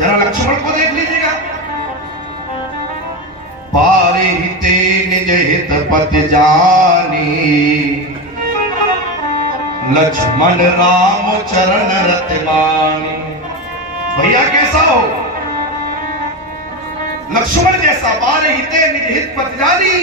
जरा लक्ष्मण को देख लीजिएगा। पारे हिते निज हित पति जानी, लक्ष्मण राम चरण रत मानी। भैया कैसा हो? लक्ष्मण जैसा। पारे हिते निज हित पति जानी,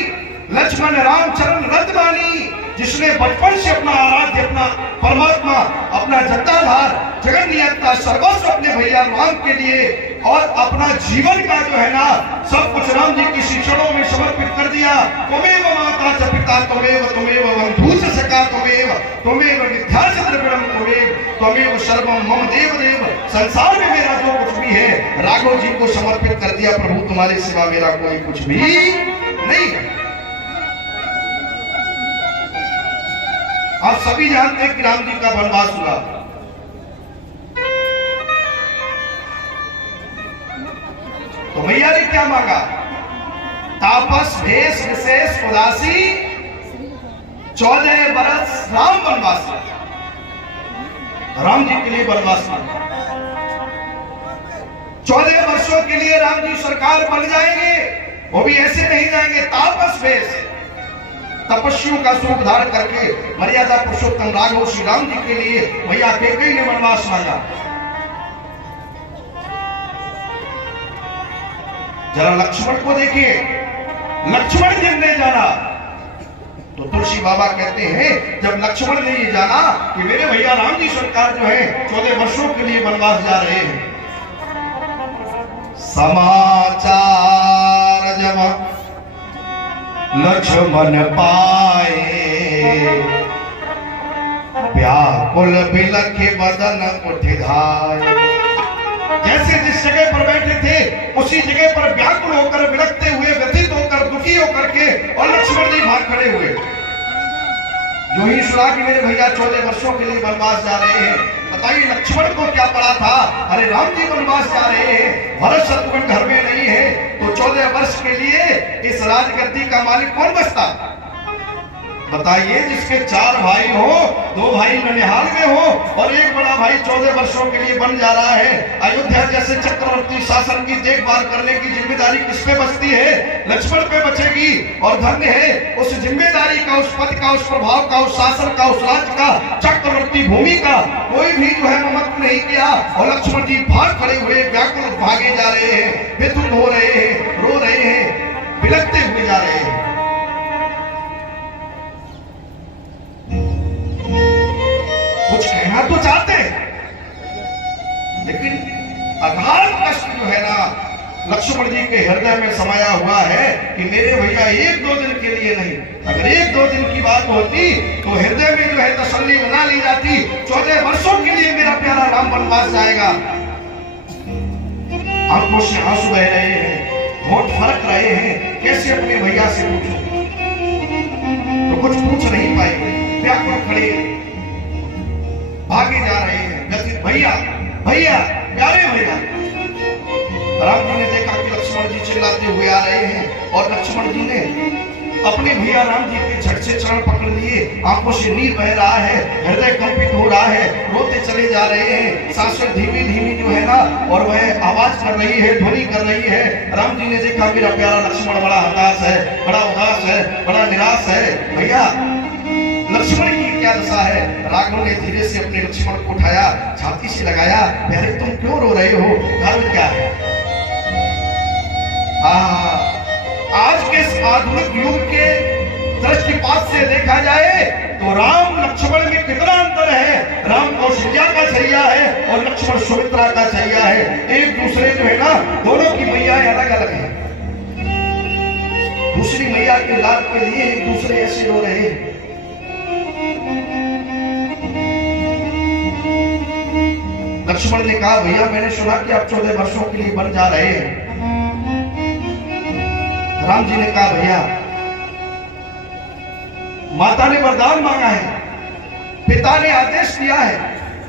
लक्ष्मण राम चरण रत मानी। जिसने बचपन से अपना आराध्य, अपना परमात्मा, अपना जटाधार जगन नियंता सर्वस्व अपने भैया राम के लिए और अपना जीवन का जो है ना सब कुछ राम जी की शिक्षणों में समर्पित कर दिया। त्वमेव माता च पिता त्वमेव, त्वमेव बंधु च सखा त्वमेव, त्वमेव विद्या च द्रविणम त्वमेव, त्वमेव सर्वम मम देव देव। संसार में मेरा जो कुछ भी है राघव जी को समर्पित कर दिया। प्रभु तुम्हारे सिवा मेरा कोई कुछ भी नहीं है। आप सभी जानते हैं कि राम जी का वनवास हुआ। तो भैया ने क्या मांगा? तापस भेष विशेष उदासी, 14 बरस राम वनवास। राम जी के लिए वनवास मांगा। 14 वर्षों के लिए राम जी सरकार बन जाएंगे, वो भी ऐसे नहीं जाएंगे। तापस भेष, तपस्वियों का स्वरूप धारण करके मर्यादा पुरुषोत्तम राघव श्री राम जी के लिए भैया कैकेयी ने वनवास मांगा। जरा लक्ष्मण को देखिए। लक्ष्मण जिनने जाना तो तुलसी बाबा कहते हैं जब लक्ष्मण ने ये जाना कि मेरे भैया राम जी सरकार जो है 14 वर्षों के लिए वनवास जा रहे हैं, समाचार जब लक्ष्मण पाए, व्याकुल बिलखे बदन उठ धाये। जैसे जिस जगह पर बैठे थे उसी जगह पर व्याकुल होकर, विरक्ते हुए, व्यथित होकर, दुखी होकर के और लक्ष्मण जी भाग खड़े हुए। जो ही सुना कि मेरे भैया 14 वर्षों के लिए वनवास जा रहे हैं, बताइए लक्ष्मण को क्या पड़ा था? अरे राम जी वनवास जा रहे हैं, भरत शत्रुघ्न घर में नहीं है, तो 14 वर्ष के लिए इस राजगद्दी का मालिक कौन बचता? बताइए। जिसके 4 भाई हो, 2 भाई ननिहाल में हो और एक बड़ा भाई 14 वर्षों के लिए बन जा रहा है। अयोध्या जैसे चक्रवर्ती शासन की देखभाल करने की जिम्मेदारी किस पे बचती है? लक्ष्मण पे बचेगी। और धन्य है उस जिम्मेदारी का, उस पद का, उस प्रभाव का, उस शासन का, उस राज्य का, चक्रवर्ती भूमि का कोई भी जो है ममत्व नहीं किया। और लक्ष्मण जी भाग खड़े हुए, व्याकुल भागे जा रहे हैं, बेतुल हो रहे हैं, रो रहे हैं, बिलखते हुए जा रहे हैं। कुछ कहना तो चाहते लेकिन अगाध कष्ट जो है ना लक्ष्मण जी के हृदय में समाया हुआ है कि मेरे भैया 1-2 दिन के लिए नहीं, अगर 1-2 दिन की बात होती तो हृदय में जो है तसल्ली बना ली जाती। 14 वर्षों के लिए मेरा प्यारा राम वनवास जाएगा। आंखों से आंसू बह रहे हैं, होठ फरक रहे हैं, कैसे अपने भैया से पूछूं? तो कुछ पूछ नहीं पाए, व्याकुल खड़े भागे जा रहे हैं। भैया भैया प्यारे भैया। राम जी ने देखा कि लक्ष्मण जी चिल्लाते हुए आ रहे हैं और लक्ष्मण जी ने अपने भैया राम जी के झट से चरण पकड़ लिए। आंखों से नीर बह रहा है, हृदय कंपित हो रहा है, रोते चले जा रहे हैं। सांसें धीमी धीमी जो है ना और वह आवाज कर रही है, ध्वनि कर रही है। राम जी ने देखा मेरा प्यारा लक्ष्मण बड़ा हताश है, बड़ा उदास है, बड़ा निराश है। भैया लक्ष्मण की क्या दशा है? राघव ने धीरे से अपने लक्ष्मण को उठाया, छाती से लगाया। प्यारे तुम क्यों रो रहे हो? कारण क्या है? आज के इस आधुनिक युग के दृष्टिपात से देखा जाए तो राम लक्ष्मण में कितना अंतर है। राम कौशल्या का छैया है और लक्ष्मण सुमित्रा का छैया है। एक दूसरे जो है ना दोनों की मैयाएं अलग अलग है। दूसरी मैया के लाभ के लिए एक दूसरे ऐसे रो रहे हैं। लक्ष्मण ने कहा भैया मैंने सुना कि आप 14 वर्षों के लिए बन जा रहे हैं। राम जी ने कहा भैया माता ने वरदान मांगा है, पिता ने आदेश दिया है,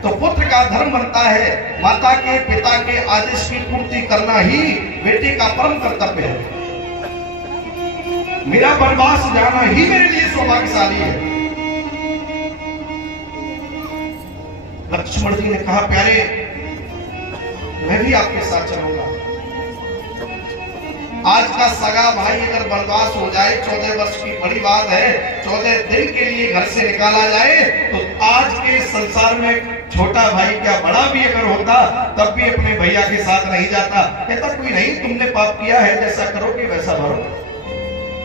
तो पुत्र का धर्म बनता है माता के पिता के आदेश की पूर्ति करना ही बेटे का परम कर्तव्य है। मेरा वनवास जाना ही मेरे लिए सौभाग्यशाली है। लक्ष्मण जी ने कहा प्यारे मैं भी आपके साथ चलूंगा। आज का सगा भाई अगर वनवास हो जाए, 14 वर्ष की बड़ी बात है, 14 दिन के लिए घर से निकाला जाए, तो आज के संसार में छोटा भाई क्या बड़ा भी अगर होता तब भी अपने भैया के साथ नहीं जाता। कहता कोई नहीं, तुमने पाप किया है, जैसा करोगे वैसा भरो।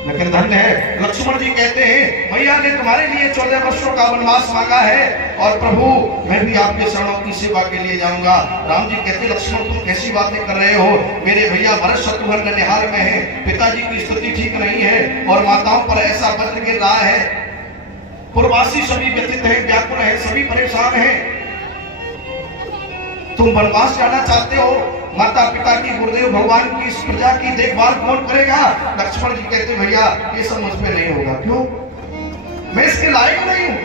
लेकिन धन्य है लक्ष्मण जी कहते हैं भैया ने तुम्हारे लिए 14 वर्षों का वनवास मांगा है और प्रभु मैं भी आपके शरणों की सेवा के लिए जाऊंगा। राम जी कहते लक्ष्मण तुम कैसी बातें कर रहे हो, मेरे भैया भरत शत्रुघ्न ननिहाल में है, पिताजी की स्थिति ठीक नहीं है और माताओं पर ऐसा वज्र गिर रहा है, पूर्ववासी सभी व्यथित है, व्याकुल है, सभी परेशान है, तुम वनवास जाना चाहते हो, माता पिता की, गुरुदेव भगवान की, इस प्रजा की देखभाल कौन करेगा? लक्ष्मण जी कहते भैया ये सब मुझ पे नहीं होगा। क्यों? मैं इसके लायक नहीं हूं।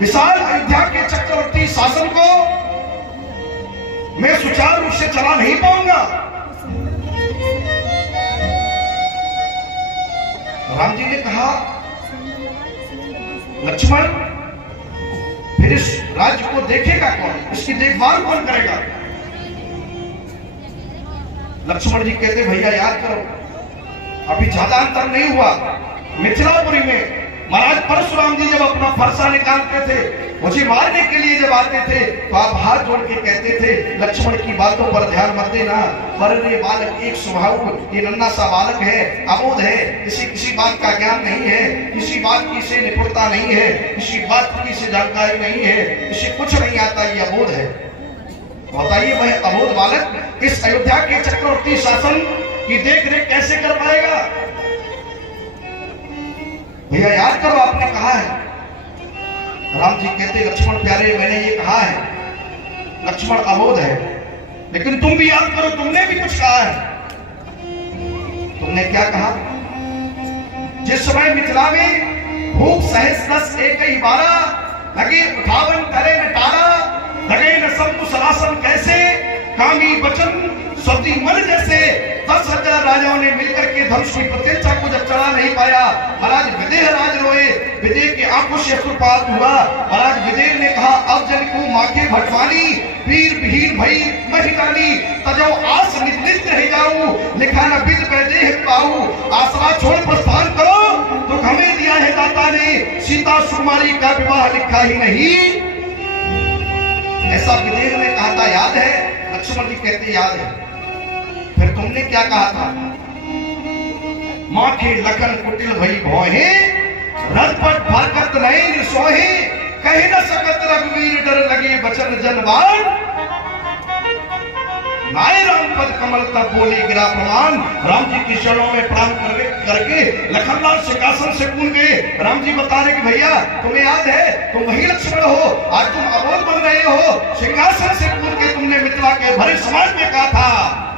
विशाल अयोध्या के चक्रवर्ती शासन को मैं सुचारू रूप से चला नहीं पाऊंगा। राम जी ने कहा लक्ष्मण फिर इस राज्य को देखेगा कौन, इसकी देखभाल कौन करेगा? लक्ष्मण जी कहते भैया याद करो अभी ज्यादा अंतर नहीं हुआ। मिथिलापुरी में महाराज परशुराम जी जब अपना फरसा निकालते थे, मुझे मारने के लिए जब आते थे, तो आप हाथ जोड़ के कहते थे लक्ष्मण की बातों पर ध्यान मत देना, पर ये बालक एक स्वभाव, ये नन्हा सा बालक है, अबोध है, किसी बात का ज्ञान नहीं है, किसी बात की से निपुणता नहीं है, किसी बात की से जानकारी नहीं है, इसे कुछ नहीं आता, ये अबोध है। बताइए वह अबोध बालक इस अयोध्या के चक्रवर्ती शासन की देख रेख कैसे कर पाएगा? भैया याद करो आपने कहा है। राम जी कहते लक्ष्मण प्यारे मैंने ये कहा है, लक्ष्मण अबोध है, लेकिन तुम भी याद करो तुमने भी कुछ कहा है। तुमने क्या कहा? जिस समय मिथिला में भूख सहस्रस एक ही 12 लगे उठावन करे न टारा, लगे न शब्द सरासन कैसे, कामी वचन सती मन जैसे 10,000 राजाओं ने मिलकर के धनुष की प्रत्यंचा को जब चढ़ा नहीं पाया, महाराज विदेह राज रोए, विदेह के आंखों से अश्रुपात हुआ। महाराज विदेह ने कहा अब जन को माखे भटवानी, वीर विहीन भई महिलानी, तजो आस निज निज रह जाऊं, लिखा न बिद वैदेह पाऊं, आसरा छोड़ प्रस्थान करो, तो हमें दिया है दाता ने, सीता सुकुमारी का विवाह लिखा ही नहीं। ऐसा विदेह ने कहा था, याद है? लक्ष्मण जी कहते याद है। फिर तुमने क्या कहा था? माखे लखन कुटिल भई भोहे, रजपट भागत नयन सोहे, कहे न सकत रघुवीर डर लगे बचन जनवान, नाय राम पद कमल तब बोली गिरा प्रमाण। राम जी की शरणों में प्रणाम करके लखनलाल सिंहासन से कूद गए। राम जी बता रहे कि भैया तुम्हें याद है तुम वही लक्ष्मण हो, आज तुम अबोध बन रहे हो। सिंहासन से कूद के तुमने मिथिला के भरे समाज में कहा था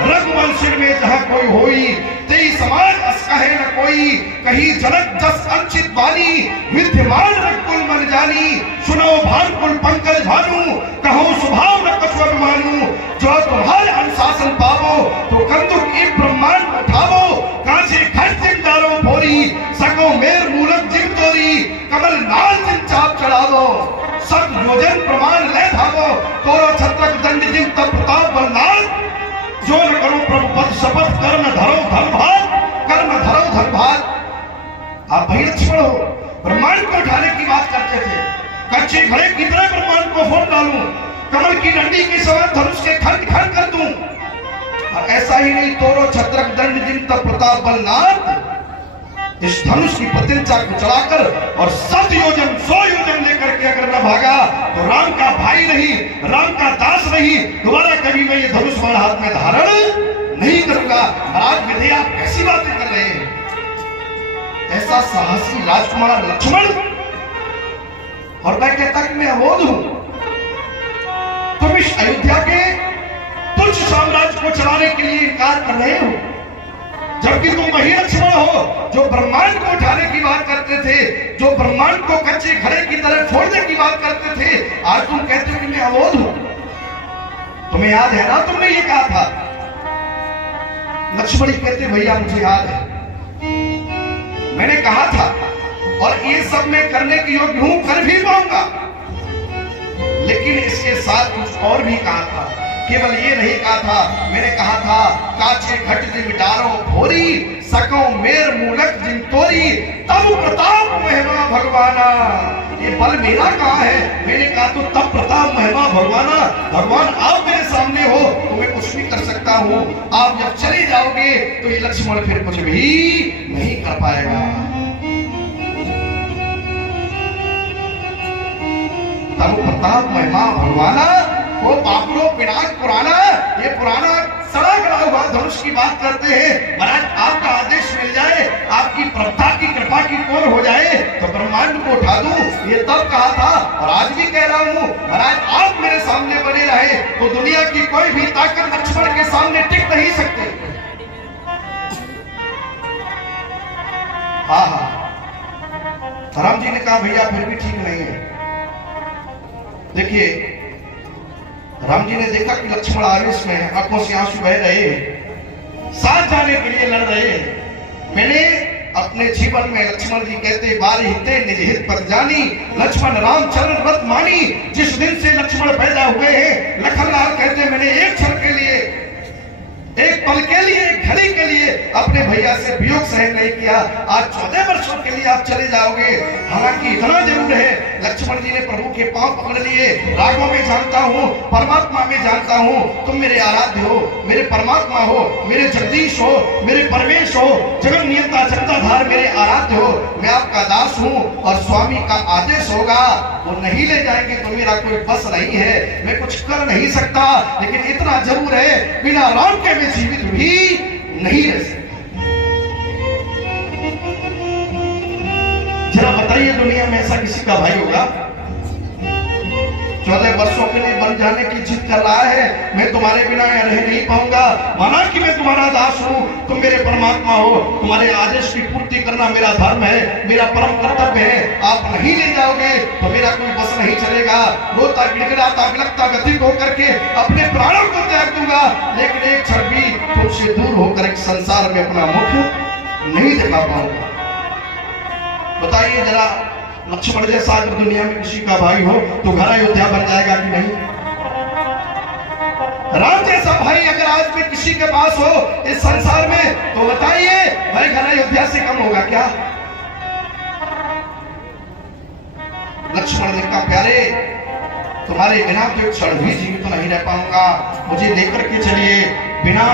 रघुवंश में जहां कोई होई, तेई समाज अस कहे न कोई, कहीं जनक जस अंचित वाली, विद्यमान रघुकुल मन जानी, सुनो भानुकुल पंकज भानु, कहो स्वभाव न कछु अभिमानु, जो तुम्हारे अनुशासन पावो, तो कंदुक एक ब्रह्मांड उठावो, कांचे खट जिन डालो भोरी, सको मेर मूलक जिम तोरी, कमल नाल जिन चाप चढ़ावो, सब योजन प्रमाण ले धावो, तोरो छत्रक दंड जिन तब प्रताप बलनाल, जो न करो प्रभु पद शपथ, कर्म धरो धन भाग, कर्म धरो धन भाग। आप भाई लक्ष्मण हो, ब्रह्मांड को उठाने की बात करते थे, कच्चे घड़े की तरह ब्रह्मांड को फोड़ डालूं, कमल की डंडी के समान धनुष के खंड खंड कर दूं। और ऐसा ही नहीं, तोरो छत्रक दंड जिन तब प्रताप बलनाथ, इस धनुष की प्रत्यंचा को चढ़ाकर और 100 योजन 100 योजन लेकर के अगर न भागा तो राम का भाई नहीं, राम का दास नहीं, दोबारा कभी मैं ये धनुष बाण हाथ में धारण नहीं करूंगा। महाराज विधेय आप कैसी बातें कर रहे हैं? ऐसा साहसी राजकुमार लक्ष्मण, और मैं कहता कि मैं अबोध हूं। तुम इस अयोध्या के तुच्छ साम्राज्य को चलाने के लिए इनकार कर रहे हो, जबकि तुम वही लक्ष्मण हो जो ब्रह्मांड को उठाने की बात करते थे, जो ब्रह्मांड को कच्चे घड़े की तरह छोड़ने की बात करते थे। आज तुम कहते हो कि मैं अबोध हूं। तुम्हें याद है ना तुमने ये कहा था? लक्ष्मण कहते भैया मुझे याद है, मैंने कहा था और ये सब मैं करने के योग्य हूं, कर भी पाऊंगा, लेकिन इसके साथ कुछ और भी कहा था। केवल ये नहीं कहा था, मैंने कहा था काचे घट जिन डारो भोरी सको मेर मूलक जिन तोरी तब प्रताप महिमा भगवाना। ये बल मेरा कहाँ है? मैंने कहा तो तब प्रताप महिमा भगवाना। भगवान आप मेरे सामने हो तो मैं कुछ भी कर सकता हूँ, आप जब चले जाओगे तो ये लक्ष्मण फिर कुछ भी नहीं कर पाएगा। तब प्रताप महिमा भगवाना वो पापड़ो पिनाक पुराना। ये पुराना सड़ा गला हुआ धनुष की बात करते हैं। महाराज आपका आदेश मिल जाए, आपकी प्रभुता की कृपा की कोर हो जाए तो ब्रह्मांड को उठा दूं, ये तब कहा था और आज भी कह रहा हूं। महाराज आप मेरे सामने बने रहे तो दुनिया की कोई भी ताकत लक्ष्मण के सामने टिक नहीं सकते। हाँ हाँ, राम जी ने कहा भैया फिर भी ठीक नहीं है। देखिए राम जी ने देखा कि लक्ष्मण आवेश में आंखों से आंसू बह रहे, साथ जाने के लिए लड़ रहे। मैंने अपने जीवन में लक्ष्मण जी कहते बार हिते निज हित पर जानी लक्ष्मण राम चरण व्रत मानी। जिस दिन से लक्ष्मण पैदा हुए हैं लखनलाल कहते मैंने एक क्षण के लिए, एक पल के लिए, एक घड़ी के लिए अपने भैया से वियोग सहन नहीं किया। आज 14 वर्षों के लिए आप चले जाओगे। हालांकि इतना जरूर है लक्ष्मण जी ने प्रभु के पांव पकड़ लिए। रागों में जानता हूँ, परमात्मा में जानता हूँ, तुम मेरे आराध्य हो, मेरे परमात्मा हो, मेरे जगदीश हो, मेरे परमेश हो, जगत नियंता जगताधार मेरे आराध्य हो। मैं आपका दास हूँ और स्वामी का आदेश होगा वो नहीं ले जाएंगे तो मेरा कोई बस नहीं है, मैं कुछ कर नहीं सकता। लेकिन इतना जरूर है बिना राम के मैं जीवित भी नहीं रह सकता। जरा बताइए दुनिया में ऐसा किसी का भाई होगा? 14 वर्षों के लिए बन जाने की जिद कर रहा है, मैं तुम्हारे बिना यहाँ रह नहीं पाऊंगा। माना कि मैं तुम्हारा दास हूँ, तुम मेरे परमात्मा हो, तुम्हारे आदेश की पूर्ति करना मेरा धर्म है, मेरा परम कर्तव्य है। आप नहीं ले जाओगे तो मेरा कोई बस नहीं चलेगा। रोता गिड़गिड़ाता विलखता व्यथित होकर के अपने प्राणों को त्याग दूंगा, लेकिन एक क्षण भी तुमसे दूर होकर एक संसार में अपना मुख नहीं दिखा पाऊंगा। बताइए जरा, लक्ष्मण जैसा अगर दुनिया में किसी का भाई हो तो घर अयोध्या बन जाएगा कि नहीं? राम जैसा भाई अगर आज में किसी के पास हो इस संसार में तो बताइए भाई घर अयोध्या से कम होगा क्या? लक्ष्मण ने कहा प्यारे तुम्हारे बिना तो एक क्षण भी जीवित तो नहीं रह पाऊंगा, मुझे लेकर के चलिए। बिना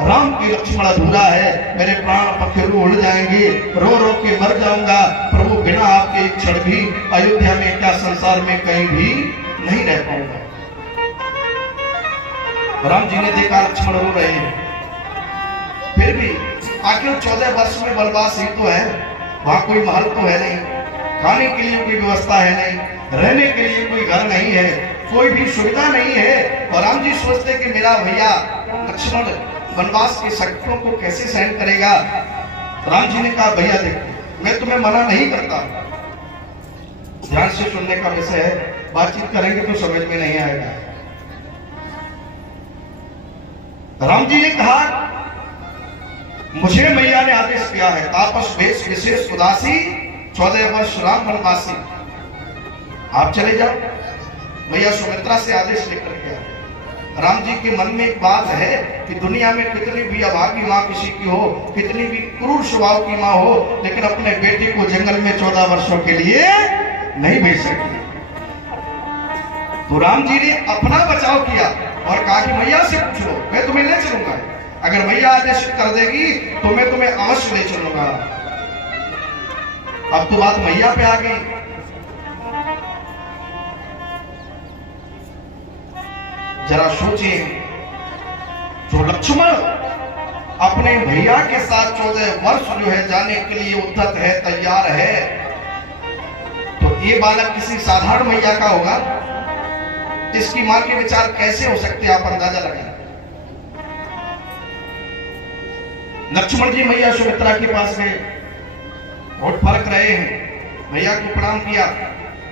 राम के लक्ष्मण अधूरा है, मेरे प्राण पखेरु उड़ जाएंगे, रो रो के मर जाऊंगा। प्रभु बिना आपके एक क्षण भी अयोध्या में क्या संसार में कहीं भी नहीं रह पाऊंगा। राम जी ने देखा लक्ष्मण रो रहे हैं, फिर भी आखिर 14 वर्ष में वनवास ही तो है, वहां कोई महल तो है नहीं, खाने के लिए कोई व्यवस्था है नहीं, रहने के लिए कोई घर नहीं है, कोई भी सुविधा नहीं है। और राम जी सोचते कि मेरा भैया लक्ष्मण वनवास के संकटों को कैसे सहन करेगा। राम जी ने कहा भैया देखो मैं तुम्हें मना नहीं करता, ध्यान से सुनने का विषय है, बातचीत करेंगे तो समझ में नहीं आएगा। राम जी ने कहा मुझे मैया ने आदेश किया है, तापस वेश विशेष उदासी 14 वर्ष राम वनवासी, आप चले जाओ। मैया सुमित्रा से आदेश लेकर गया। राम जी के मन में एक बात है कि दुनिया में कितनी भी अभागी माँ किसी की हो, कितनी भी क्रूर स्वभाव की माँ हो, लेकिन अपने बेटे को जंगल में 14 वर्षों के लिए नहीं भेज सकती। तो राम जी ने अपना बचाव किया और कहा कि मैया से पूछ लो, मैं तुम्हें ले चलूंगा। अगर मैया आदेश कर देगी तो मैं तुम्हें अवश्य ले चलूंगा। अब तो बात मैया पे आ गई। जरा सोचिए, जो लक्ष्मण अपने भैया के साथ 14 वर्ष जो है जाने के लिए उद्यत है, तैयार है, तो ये बालक किसी साधारण मैया का होगा? इसकी मां के विचार कैसे हो सकते हैं, आप अंदाजा लगाएं। लक्ष्मण जी मैया सुमित्रा के पास गए, बहुत फर्क रहे हैं, मैया को प्रणाम किया,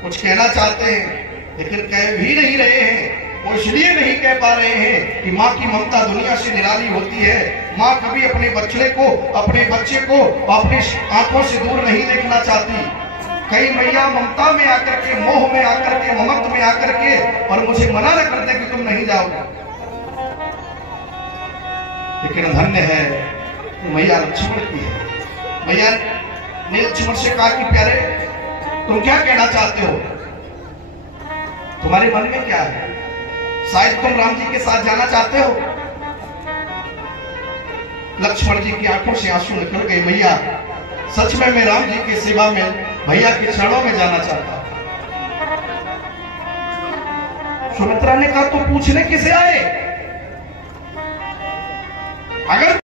कुछ कहना चाहते हैं लेकिन कह भी नहीं रहे हैं। वो इसलिए नहीं कह पा रहे हैं कि माँ की ममता दुनिया से निराली होती है। माँ कभी अपने बच्चे को अपनी आंखों से दूर नहीं देखना चाहती, कई मैया ममता में आकर के, मोह में आकर के, ममत्व में आकर के और मुझे मना न कर दे कि तुम नहीं जाओगे। लेकिन धन्य है मैया लक्ष्मण की है। मैया ने लक्ष्मण से कहा कि प्यारे तुम क्या कहना चाहते हो, तुम्हारे मन में क्या है? शायद तुम राम जी के साथ जाना चाहते हो। लक्ष्मण जी की आंखों से आंसू निकल गए। मैया सच में मैं राम जी की सेवा में भैया के चरणों में जाना चाहता हूं। सुमित्रा ने कहा तो पूछने किसे आए? अगर